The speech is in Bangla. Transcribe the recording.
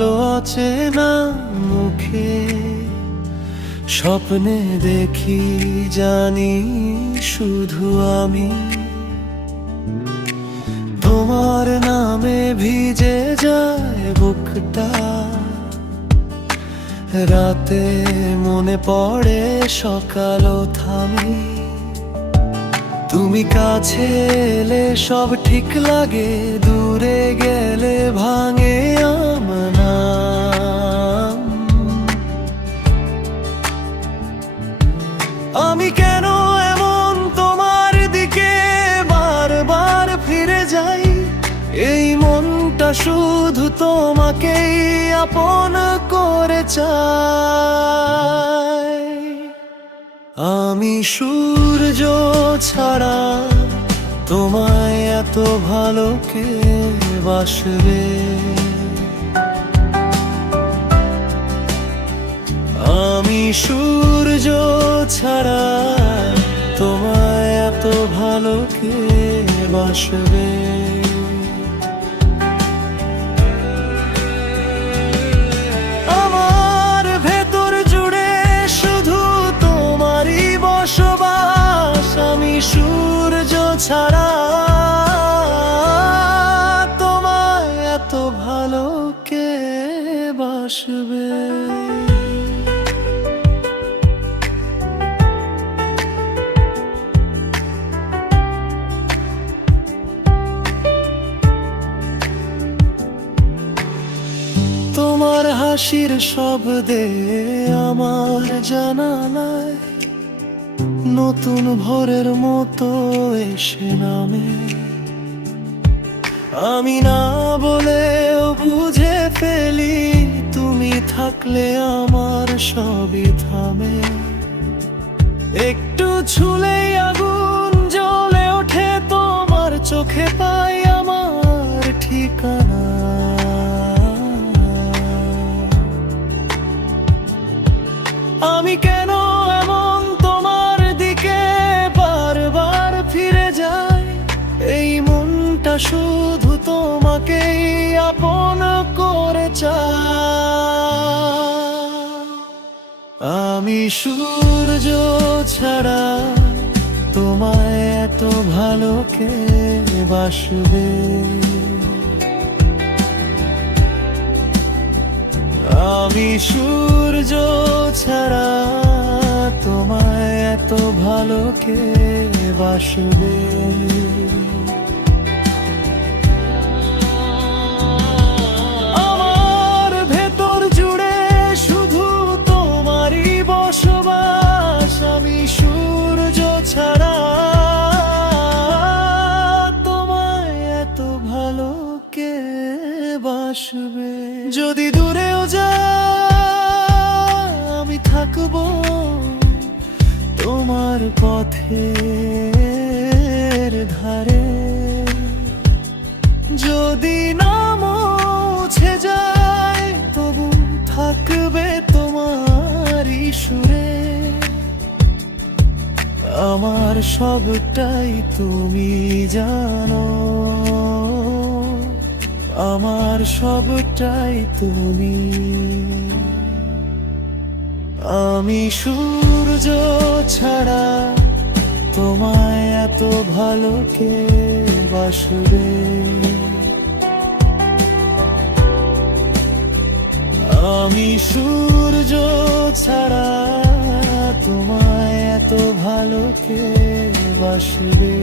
আলো অচেনা মুখে, স্বপ্নে দেখি জানি শুধু আমি। তোমার নামে ভিজে যায় বুকটা, রাতে মনে পড়ে সকালও থামি। তুমি কাছে এলে সব ঠিক লাগে, দূরে গেলে ভাঙে আমনা। আমি কেন এমন তোমার দিকে বারবার ফিরে যাই, এই মনটা শুধু তোমাকেই আপন করে চায়। আমি সূর্য ছাড়া তোমায় এত ভালো কে বাসবে। আমি সূর্য ছাড়া তোমায় এত ভালো কে বাসবে। আমার ভেতর জুড়ে শুধু তোমারই বসবাস। আমি সূর্য ছাড়া তোমায় এত ভালো কে বাসবে। তোমার হাসির শব্দে আমার জানালায় নতুন ভোরের মতো এসে নামে। আমি না বলেও বুঝে ফেলি, তুমি থাকলে আমার সবই থামে। একটু ছুলেই আগুন জ্বলে ওঠে, তোমার চোখে পাই আমার ঠিকানা। আমি কেন এমন তোমার দিকে বারবার ফিরে যাই, এই মনটা শুধু তোমাকেই আপন করে চায়। আমি সূর্য ছাড়া তোমায় এত ভালো কে বাসবে। আমি সূর্য ছাড়া তোমায় এত ভালো কে বাসবে। আমার ভেতর জুড়ে শুধু তোমারই বসবাস। আমি সূর্য ছাড়া তোমায় এত ভালো কে বাসবে। যদি দূরেও যাই আমি থাকবো তোমার পথের ধারে। যদি না মুছে যায় তবু থাকবে তোমারই সুরে। আমার সবটাই তুমি জানো, আমার সবটাই তুমি। আমি সূর্য ছাড়া তোমায় এত ভালো কে বাসবে। আমি সূর্য ছাড়া তোমায় এত ভালো কে বাসবে।